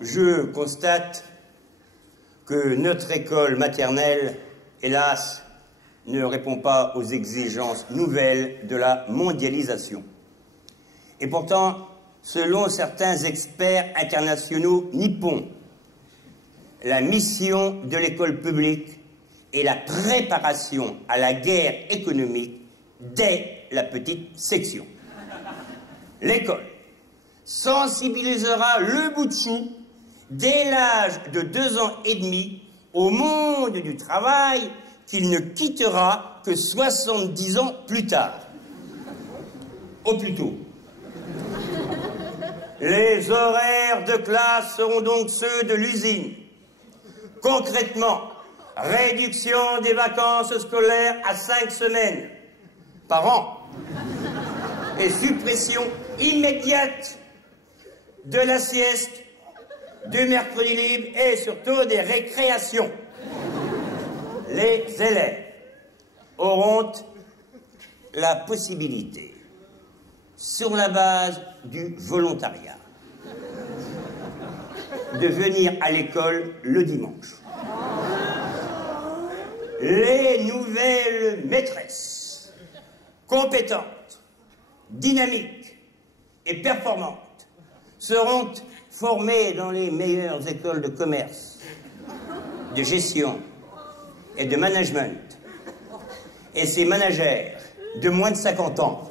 je constate que notre école maternelle, hélas, ne répond pas aux exigences nouvelles de la mondialisation. Et pourtant, selon certains experts internationaux nippons, la mission de l'école publique est la préparation à la guerre économique dès la petite section. L'école sensibilisera le bout de chou dès l'âge de 2 ans et demi au monde du travail qu'il ne quittera que 70 ans plus tard. Au plus tôt. Les horaires de classe seront donc ceux de l'usine. Concrètement, réduction des vacances scolaires à 5 semaines par an et suppression immédiate de la sieste, du mercredi libre et surtout des récréations. Les élèves auront la possibilité, sur la base du volontariat, de venir à l'école le dimanche. Les nouvelles maîtresses, compétentes, dynamiques et performantes, seront formées dans les meilleures écoles de commerce, de gestion et de management. Et ces managers de moins de 50 ans,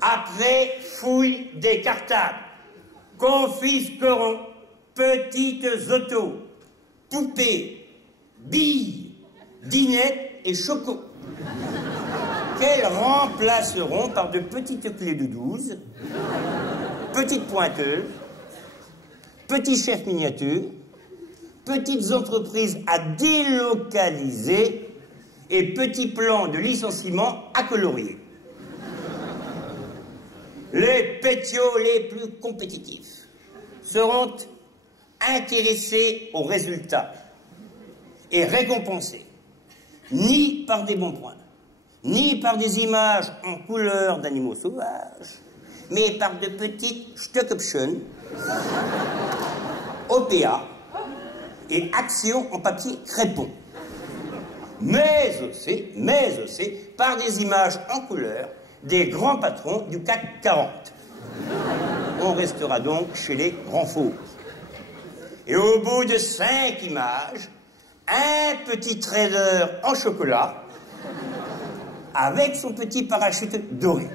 après fouille des cartables, confisqueront petites autos, poupées, billes, dinettes et chocos, qu'elles remplaceront par de petites clés de 12, petites pointeuses, petits chefs miniatures, petites entreprises à délocaliser et petits plans de licenciement à colorier. Les pétios les plus compétitifs seront intéressés aux résultats et récompensés, ni par des bons points, ni par des images en couleur d'animaux sauvages, mais par de petites Stock-Options, OPA et actions en papier crépon. Mais aussi par des images en couleur des grands patrons du CAC 40. On restera donc chez les grands fauves. Et au bout de 5 images, un petit trader en chocolat avec son petit parachute doré.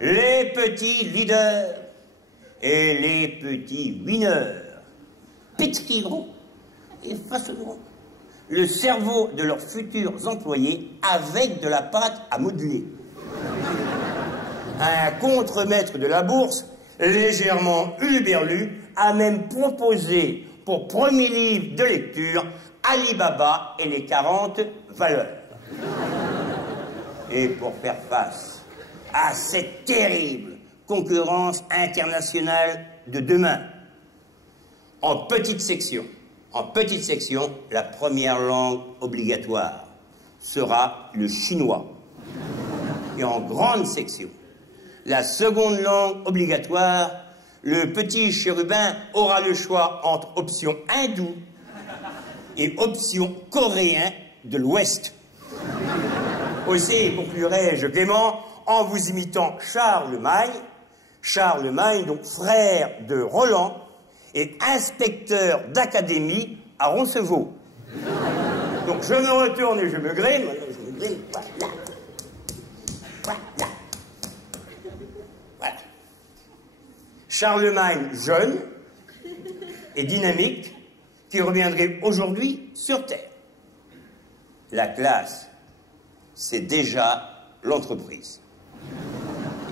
Les petits leaders et les petits winners pétriront et façonneront le cerveau de leurs futurs employés avec de la pâte à modeler. Un contremaître de la bourse, légèrement huluberlu, a même proposé pour premier livre de lecture Ali Baba et les 40 valeurs. Et pour faire face à cette terrible concurrence internationale de demain, en petite section, la première langue obligatoire sera le chinois. Et en grande section, la seconde langue obligatoire, le petit chérubin aura le choix entre option hindou et option coréen de l'Ouest. Aussi conclurai-je gaiement en vous imitant Charlemagne, donc frère de Roland, et inspecteur d'académie à Roncevaux. Donc je me retourne et je me grime. Voilà. Charlemagne jeune et dynamique qui reviendrait aujourd'hui sur Terre. La classe, c'est déjà l'entreprise.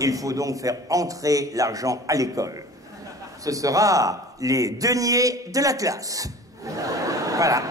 Il faut donc faire entrer l'argent à l'école. Ce sera les deniers de la classe. Voilà.